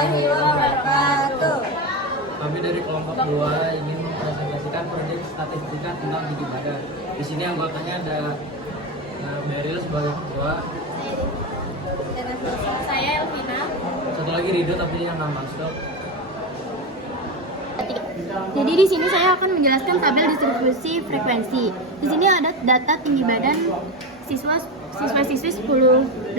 warahmatullahi wabarakatuh. Kami dari kelompok 2 ingin mempresentasikan proyek statistika tentang tinggi badan. Di sini anggotanya ada Beril sebagai ketua, Saya Elvina. satu lagi Rido tapi yang nggak masuk. Jadi di sini saya akan menjelaskan tabel distribusi frekuensi. Di sini ada data tinggi badan siswa-siswi 10-8.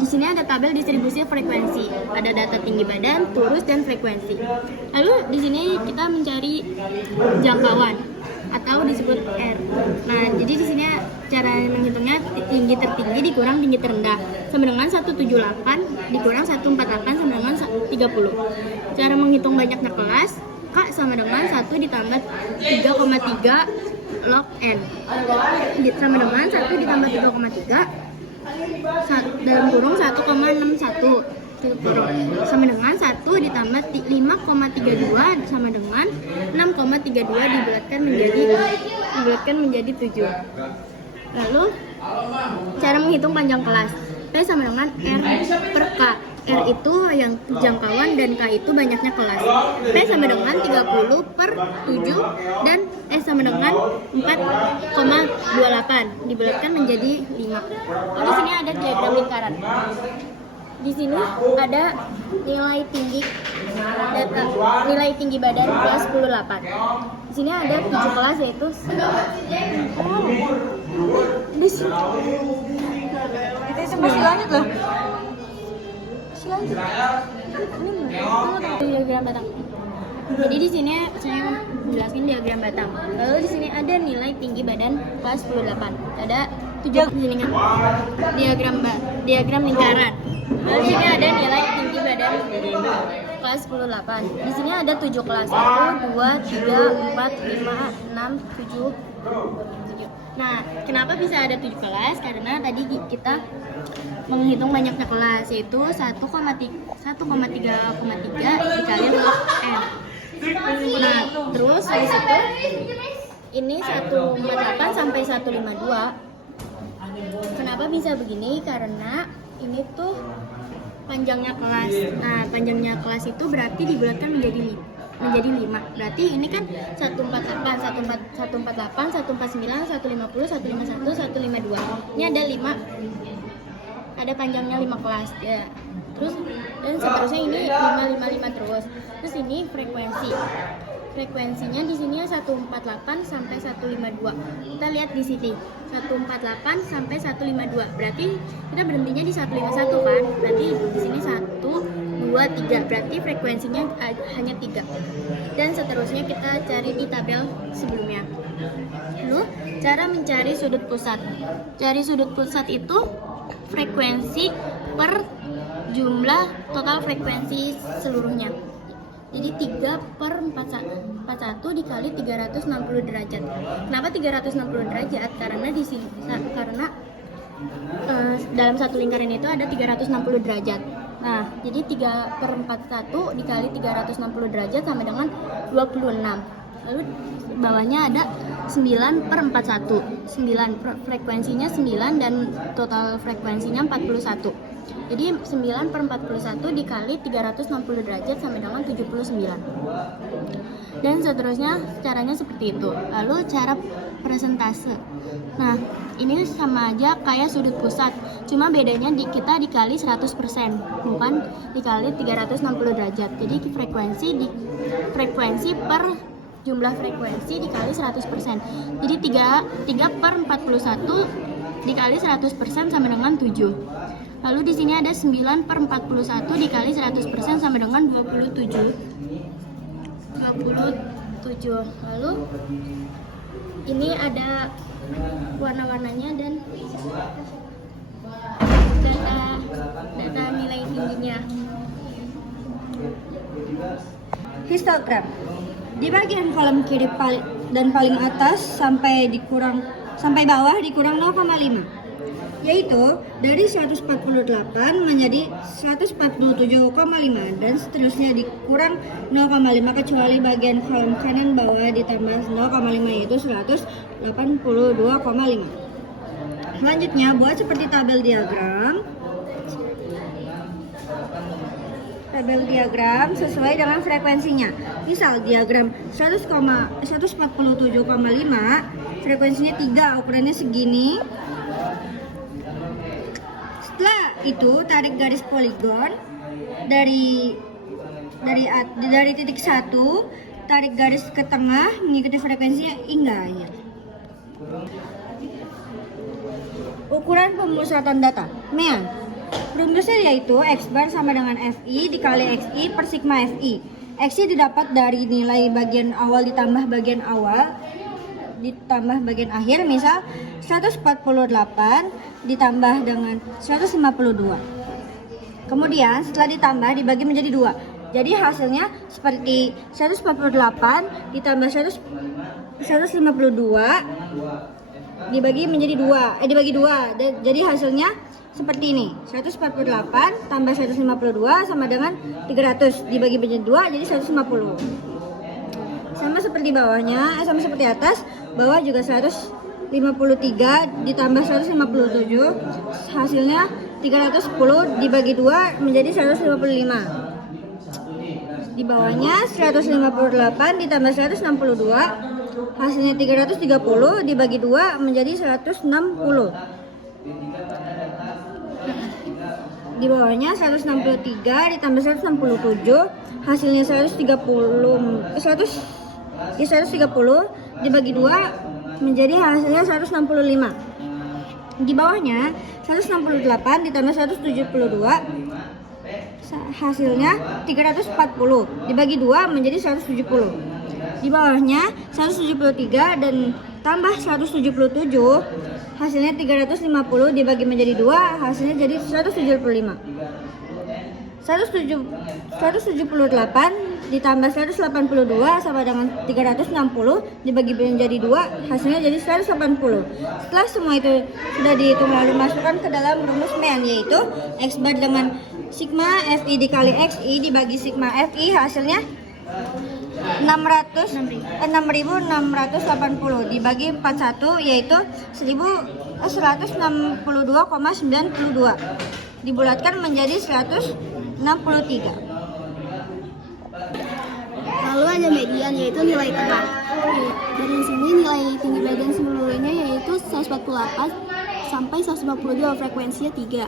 Di sini ada tabel distribusi frekuensi. Ada data tinggi badan, turus, dan frekuensi. Lalu di sini kita mencari jangkauan atau disebut R. Nah, jadi di sini cara menghitungnya tinggi tertinggi dikurang tinggi terendah sama dengan 178 dikurang 148 sama dengan 30. Cara menghitung banyaknya kelas, K sama dengan 1 ditambah 3,3 log N sama dengan 1 ditambah 3,3 dalam kurung 1,61 sama dengan 1 ditambah 5,32 sama dengan 6,32 dibulatkan menjadi 7. Lalu cara menghitung panjang kelas, P sama dengan R per K. R itu yang jangkauan dan K itu banyaknya kelas. P sama dengan 30 per 7 dan S sama dengan 4,28 dibulatkan menjadi 5. Lalu di sini ada diagram lingkaran. Di sini ada nilai tinggi badan kelas 10-8. Di sini ada 7 kelas yaitu di sini. Itu masih lanjut loh. Diagram batang. Jadi di sini saya menjelaskan diagram batang. Lalu di sini ada nilai tinggi badan kelas 10-8. Ada 7 di sini kan. Diagram lingkaran. Lalu di sini ada nilai tinggi badan kelas 10-8. Di sini ada 7 kelas. 1, 2, 3, 4, 5, 6, 7. Nah, kenapa bisa ada 7 kelas? Karena tadi kita menghitung banyaknya kelas, yaitu 1,3,3 dikali log N. Nah, terus habis itu ini 148 sampai 152. Kenapa bisa begini? Karena ini tuh panjangnya kelas. Nah, panjangnya kelas itu berarti dibulatkan menjadi 5. Berarti ini kan 148, 148, 149, 150, 151, 152. Ini ada 5. Ada panjangnya 5 kelas ya. Terus dan seterusnya ini 555 terus. Terus ini frekuensi. Frekuensinya di sini 148 sampai 152. Kita lihat di sini 148 sampai 152. Berarti kita berhentinya di 151 kan? Berarti di sini 1 2 3. Berarti frekuensinya hanya 3. Dan seterusnya kita cari di tabel sebelumnya. Lalu cara mencari sudut pusat. Cari sudut pusat itu frekuensi per jumlah total frekuensi seluruhnya. Jadi 3 per 41 dikali 360 derajat. Kenapa 360 derajat? Karena di sini dalam satu lingkaran itu ada 360 derajat. Nah, jadi 3 per 41 dikali 360 derajat sama dengan 26. Lalu bawahnya ada 9 per 41. 9 frekuensinya 9 dan total frekuensinya 41. Jadi 9 per 41 dikali 360 derajat sama dengan 79. Dan seterusnya caranya seperti itu. Lalu cara persentase. Nah, ini sama aja kayak sudut pusat. Cuma bedanya kita dikali 100%, bukan dikali 360 derajat. Jadi frekuensi per jumlah frekuensi dikali 100%. Jadi 3 per 41 dikali 100% sama dengan 7. Lalu di sini ada 9 per 41 dikali 100% sama dengan 27. Lalu ini ada warna-warnanya dan data nilai tingginya. Histogram. Di bagian kolom kiri dan paling atas sampai bawah dikurang 0,5. Yaitu dari 148 menjadi 147,5 dan seterusnya dikurang 0,5 kecuali bagian kolom kanan bawah ditambah 0,5 yaitu 182,5. Selanjutnya buat seperti tabel diagram. tabel diagram sesuai dengan frekuensinya. Misal diagram 147,5 frekuensinya 3, ukurannya segini. Setelah itu tarik garis poligon dari titik 1, tarik garis ke tengah mengikuti frekuensinya hingga akhir. Ukuran pemusatan data. Mean. Rumusnya yaitu X bar sama dengan FI dikali XI per sigma FI. XI didapat dari nilai bagian awal ditambah bagian akhir. Misal 148 ditambah dengan 152. Kemudian setelah ditambah dibagi menjadi 2. Jadi hasilnya seperti 148 ditambah 152 dibagi 2. Jadi hasilnya seperti ini. 148 tambah 152 sama dengan 300 dibagi menjadi 2 jadi 150. Sama seperti bawahnya, sama seperti atas, bawah juga 153 ditambah 157 hasilnya 310 dibagi 2 menjadi 155. Di bawahnya 158 ditambah 162 hasilnya 330 dibagi 2 menjadi 160. Di bawahnya 163 ditambah 167 hasilnya 130 dibagi 2 menjadi hasilnya 165. Di bawahnya 168 ditambah 172 hasilnya 340 dibagi 2 menjadi 170. Di bawahnya 173 dan tambah 177 hasilnya 350 dibagi menjadi 2 hasilnya jadi 175. 178 ditambah 182 sama dengan 360 dibagi menjadi 2 hasilnya jadi 180. Setelah semua itu sudah dihitung lalu masukkan ke dalam rumus Mean yaitu X bar dengan sigma FI dikali XI dibagi sigma FI hasilnya 6.680 dibagi 41 yaitu 1.162,92 dibulatkan menjadi 163. Lalu ada median yaitu nilai tengah. Dari sini nilai tinggi badan seluruhnya yaitu 148 sampai 152 frekuensinya 3,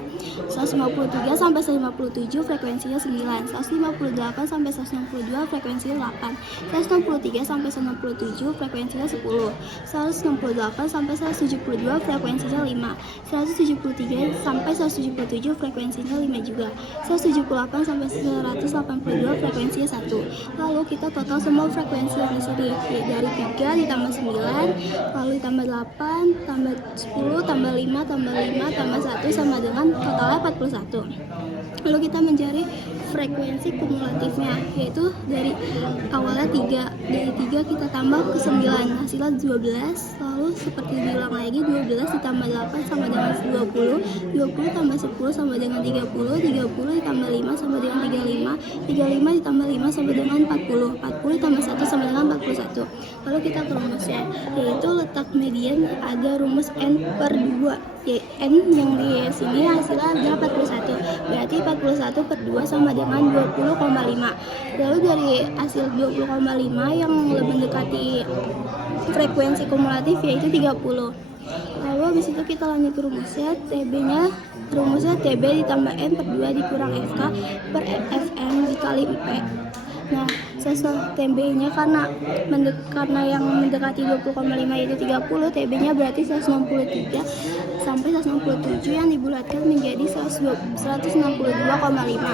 153 sampai 157 frekuensinya 9, 158 sampai 162 frekuensinya 8, 163 sampai 167 frekuensinya 10, 168 sampai 172 frekuensinya 5, 173 sampai 177 frekuensinya 5 juga, 178 sampai 182 frekuensinya 1. Lalu kita total semua frekuensi yang di sini dari 3 ditambah 9, lalu ditambah 8, tambah 10, tambah 5, tambah 1 sama dengan totalnya 41. Lalu kita mencari frekuensi kumulatifnya yaitu dari awalnya 3, dari 3 kita tambah ke 9 hasilnya 12, lalu seperti diulang lagi 12 ditambah 8 sama dengan 20, 20 tambah 10 sama dengan 30, 30 ditambah 5 sama dengan 35, 35 ditambah 5 sama dengan 40, 40 ditambah 1 sama dengan 41. Lalu kita ke rumusnya yaitu letak median ada rumus N per 2 N yang di sini hasilnya adalah 41, berarti 41 per 2 sama dengan 20,5. Lalu dari hasil 20,5 yang lebih mendekati frekuensi kumulatif yaitu 30. Lalu habis itu kita lanjut ke rumusnya, rumusnya TB ditambah N per 2 dikurang FK per FM dikali P. Nah, TB-nya karena yang mendekati 20,5 yaitu 30, TB-nya berarti 163 sampai 167 yang dibulatkan menjadi 162,5.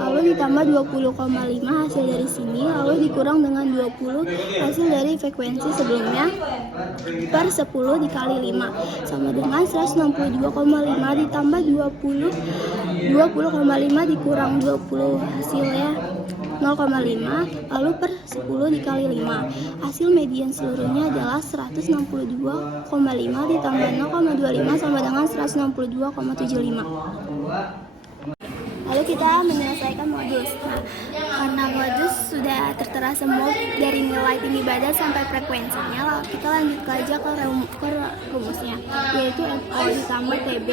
Lalu ditambah 20,5 hasil dari sini, lalu dikurang dengan 20 hasil dari frekuensi sebelumnya per 10 dikali 5 sama dengan 162,5 ditambah 20,5 dikurang 20 hasilnya 0,5, lalu per 10 dikali 5. Hasil median seluruhnya adalah 162,5 ditambah 0,25 sama dengan 162,75. Lalu kita menyelesaikan modus. Nah, karena modus sudah tertera semua dari nilai tinggi badan sampai frekuensinya, lalu kita lanjut aja ke rumusnya, yaitu FO ditambah TB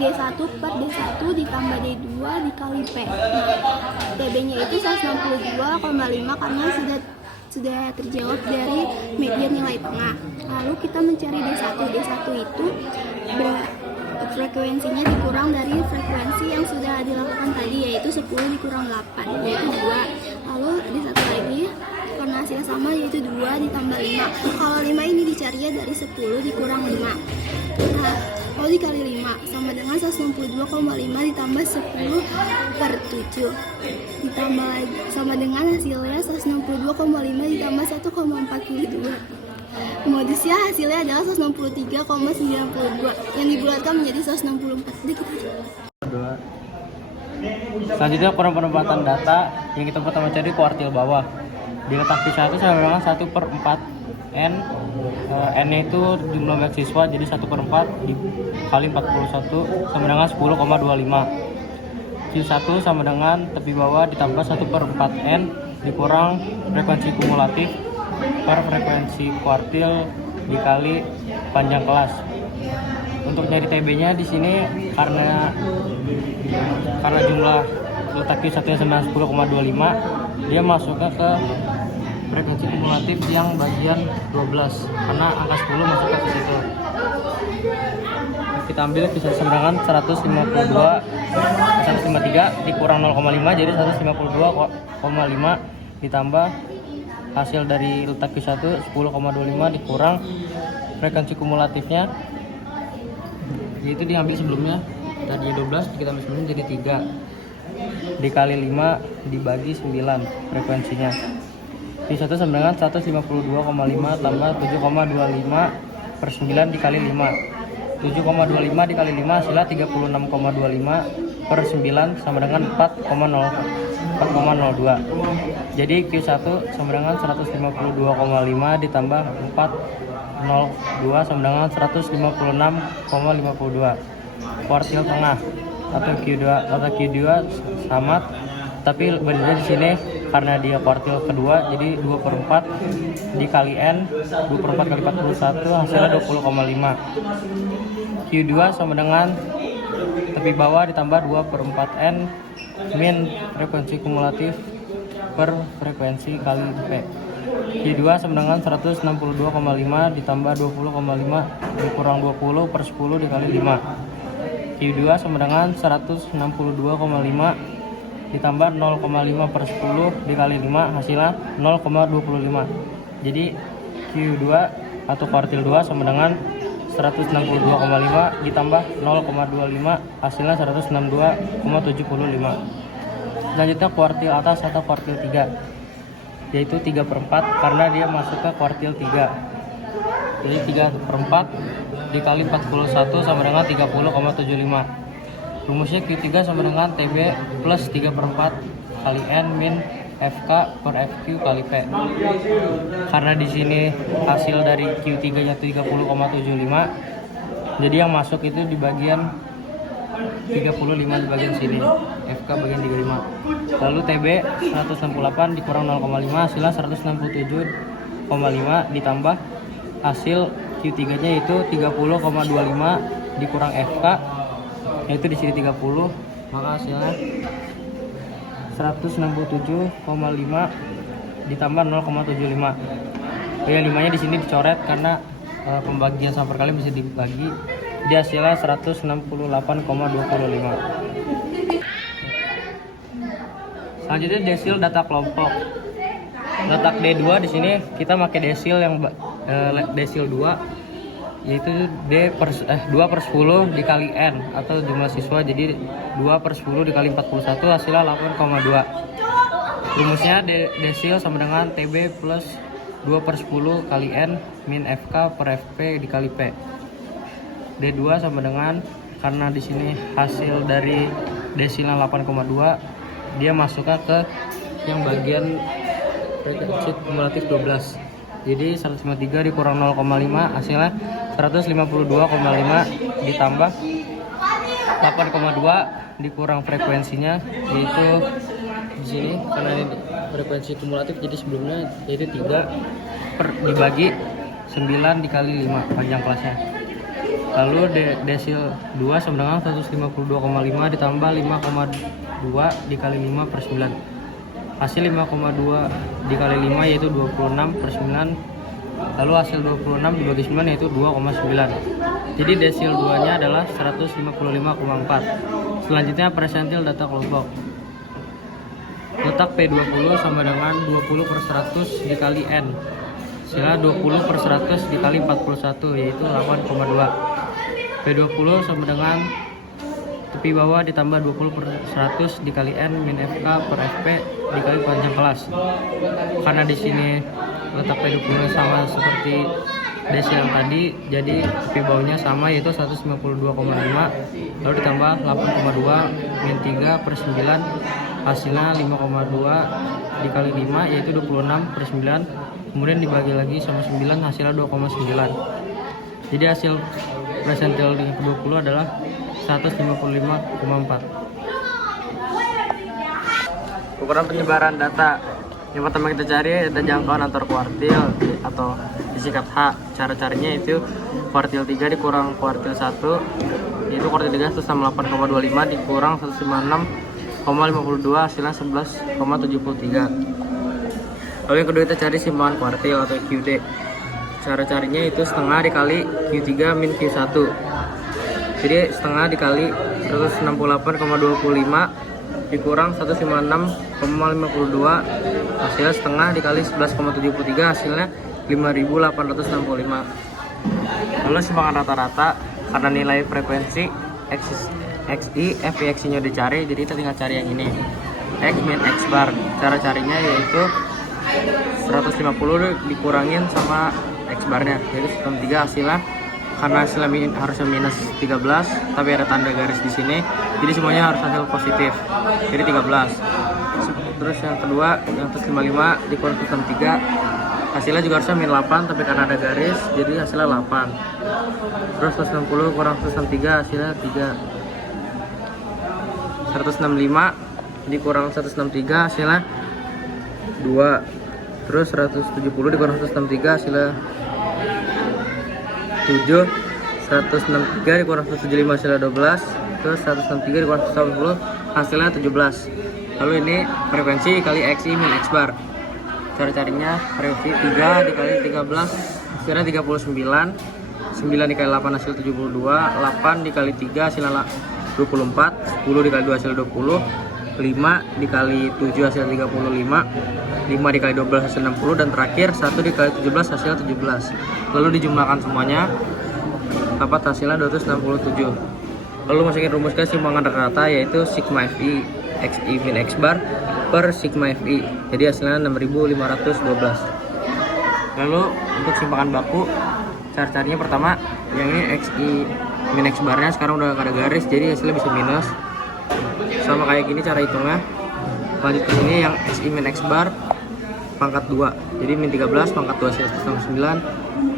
D1 per D1 ditambah D2 dikali P. Nah, TB-nya itu 162,5 karena sudah terjawab dari median nilai tengah. Lalu kita mencari D1. D1 itu frekuensinya dikurang dari frekuensi yang sudah dilakukan tadi, yaitu 10 dikurang 8, yaitu 2. Lalu D1 lagi karena hasilnya sama, yaitu 2 ditambah 5. Kalau 5 ini dicarinya dari 10 dikurang 5. Nah, kalau dikali 5 sama dengan 162,5 ditambah 10 per 7 ditambah lagi sama dengan hasilnya 162,5 ditambah 1,42. Modusnya hasilnya adalah 163,92 yang dibulatkan menjadi 164. Udah gitu aja. Selanjutnya penempatan data yang kita pertama cari kuartil bawah. Di letak Q1 sama dengan 1/4 N. N-nya itu jumlah mahasiswa, jadi 1/4 dikali 41 sama dengan 10,25. Q1 sama dengan tepi bawah ditambah 1/4 N dikurang frekuensi kumulatif per frekuensi kuartil dikali panjang kelas. Untuk nyari TB-nya di sini karena jumlah letak Q1 sama 10,25, dia masuknya ke frekuensi kumulatif yang bagian 12 karena angka 10 masuknya ke situ. Kita ambil Q1 sama dengan 153 dikurang 0,5 jadi 152,5 ditambah hasil dari letak Q1 10,25 dikurang frekuensi kumulatifnya, yaitu diambil sebelumnya tadi 12 kita ambil sebelumnya jadi 3 dikali 5 dibagi 9 frekuensinya. Q1 sama dengan 152,5 tambah 7,25 per 9 dikali 5. 7,25 dikali 5 hasilnya 36,25 per 9 sama dengan 4,02. Jadi Q1 sama dengan 152,5 ditambah 4,02 sama dengan 156,52. Kuartil tengah atau Q2 sama, tapi berbeda di sini karena dia kuartil kedua, jadi 2/4 dikali N, 2/4 kali 41 hasilnya 20,5. Q2 sama dengan tepi bawah ditambah 2/4 N min frekuensi kumulatif per frekuensi kali P. Q2 sama dengan 162,5 ditambah 20,5 dikurang 20 per 10 dikali 5. Q2 sama dengan 162,5 ditambah 0,5 per 10 dikali 5 hasilnya 0,25. Jadi Q2 atau kuartil 2 sama dengan 162,5 ditambah 0,25 hasilnya 162,75. Selanjutnya kuartil atas atau kuartil 3, yaitu 3/4 karena dia masuk ke kuartil 3. Jadi 3/4 dikali 41 sama dengan 30,75. Rumusnya Q3 sama dengan TB plus 3/4 kali N min FK per FQ kali P. Karena di sini hasil dari Q3-nya 30,75, jadi yang masuk itu di bagian 35 di bagian sini, FK bagian 35. Lalu TB 168 dikurang 0,5 hasilnya 167,5 ditambah hasil Q3-nya itu 30,25 dikurang FK, yaitu di sini 30, maka hasilnya 167,5 ditambah 0,75. Yang 5-nya di sini dicoret karena pembagian sama per kali bisa dibagi. Dia hasilnya 168,25. Selanjutnya desil data kelompok. Letak D2 di sini kita pakai desil yang desil 2, yaitu 2/10 dikali N atau jumlah siswa, jadi 2/10 dikali 41 hasilnya 8,2. Rumusnya desil sama dengan TB plus 2/10 kali N min FK per FP dikali P. D2 sama dengan, karena di sini hasil dari desilnya 8,2, dia masuknya ke yang bagian frekuensi kumulatif 12. Jadi 153 dikurang 0,5 hasilnya 152,5 ditambah 8,2 dikurang frekuensinya, yaitu di sini karena ini frekuensi kumulatif jadi sebelumnya yaitu 3 dibagi 9 dikali 5 panjang kelasnya. Lalu desil 2 sama dengan 152,5 ditambah 5,2 dikali 5 per 9. Hasil 5,2 dikali 5 yaitu 26 per 9. Lalu hasil 26 dibagi 9 yaitu 2,9. Jadi desil 2 nya adalah 155,4. Selanjutnya persentil data kelompok. Letak P20 sama dengan 20 per 100 dikali N. Hasilnya 20 per 100 dikali 41 yaitu 8,2. P20 sama dengan tepi bawah ditambah 20 per 100 dikali N min FK per FP dikali panjang kelas. Karena di sini letak P20 sama seperti desil yang tadi, jadi tepi bawahnya sama yaitu 152,5, lalu ditambah 8,2 min 3 per 9, hasilnya 5,2 dikali 5 yaitu 26 per 9, kemudian dibagi lagi sama 9, hasilnya 2,9. Jadi hasil persentil di ke-20 adalah 155,4. Ukuran penyebaran data. Yang pertama kita cari ada jangkauan antar kuartil atau disingkat H. Cara carinya itu kuartil 3 dikurang kuartil 1, yaitu kuartil 3 168,25 dikurang 156,52, hasilnya 11,73. Lalu yang kedua kita cari simpangan kuartil atau QD. Cara carinya itu setengah dikali Q3 min Q1. Jadi setengah dikali 168,25 dikurang 156,52, hasilnya setengah dikali 11,73, hasilnya 5.865. Lalu simpangan rata-rata, karena nilai frekuensi XI, FI nya dicari, jadi kita tinggal cari yang ini, X min X bar. Cara carinya yaitu 150 dikurangin sama X barnya, yaitu 93, hasilnya karena hasilnya harusnya minus 13 tapi ada tanda garis di sini, jadi semuanya harus hasil positif, jadi 13. Terus yang kedua yang 155 dikurang 163, hasilnya juga harusnya min 8 tapi karena ada garis jadi hasilnya 8. Terus 160 kurang 163 hasilnya 3. 165 dikurang 163 hasilnya 2. Terus 170 dikurang 163 hasilnya 7. 163 dikurang 175 hasilnya 12. Terus 163 dikurang 180 hasilnya 17. Lalu ini frekuensi kali XI min X bar. Cara carinya frekuensi 3 dikali 13 hasilnya 39. 9 dikali 8 hasil 72. 8 dikali 3 hasilnya 24. 10 dikali 2 hasil 20. 5 dikali 7 hasil 35. 5 dikali 12 hasil 60, dan terakhir 1 dikali 17 hasil 17. Lalu dijumlahkan semuanya dapat hasilnya 267. Lalu masukin rumus ke simpangan rata-rata yaitu sigma FI XI min X bar per sigma FI, jadi hasilnya 6512. Lalu untuk simpangan baku, cara carinya pertama yang ini XI min X barnya sekarang udah gak ada garis, jadi hasilnya bisa minus. Sama kayak gini cara hitungnya. Lanjut ke sini yang XI min X bar pangkat 2, jadi min 13 pangkat 2 hasil 69,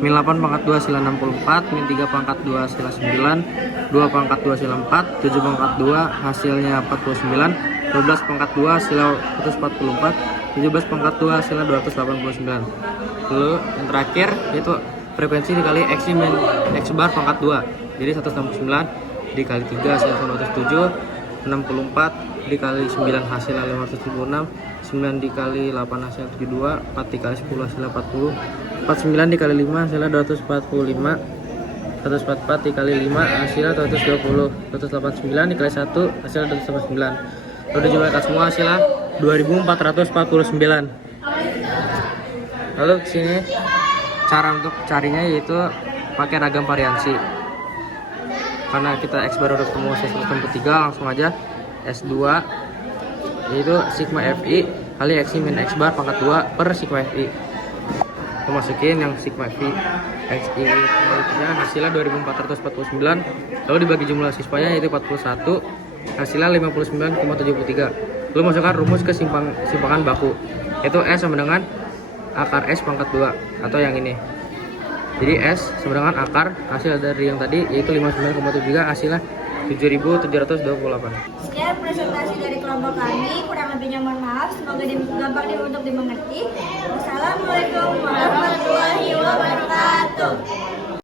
min 8 pangkat 2 hasil 64, min 3 pangkat 2 hasil 9, 2 pangkat 2 hasil 4, 7 pangkat 2 hasilnya 49, 12 pangkat 2 hasilnya 144, 17 pangkat 2 hasilnya 289. Lalu yang terakhir yaitu frekuensi dikali XI min X bar pangkat 2, jadi 169 dikali 3 hasilnya 107, 64 dikali 9 hasilnya 576, 9 dikali 8 hasilnya 72, 4 dikali 10 hasilnya 40, 49 dikali 5 hasilnya 245, 144 dikali 5 hasilnya 220, 289 dikali 1 hasilnya 289. Lalu dijumlahkan semua hasilnya 2449. Lalu kesini cara untuk carinya yaitu pakai ragam variansi. Karena kita X baru udah ketemu S163, langsung aja S2 yaitu sigma FI kali XI min X bar pangkat 2 per sigma FI. Kita masukin yang sigma FI XI nya hasilnya 2449, lalu dibagi jumlah siswanya yaitu 41, hasilnya 59,73. Lalu masukkan rumus ke simpangan baku, yaitu S sama dengan akar S pangkat 2 atau yang ini. Jadi S sama dengan akar hasil dari yang tadi yaitu 59,73, hasilnya 7.728. Sekian presentasi dari kelompok kami, kurang lebihnya mohon maaf, semoga gampang untuk dimengerti. Wassalamualaikum warahmatullahi wabarakatuh.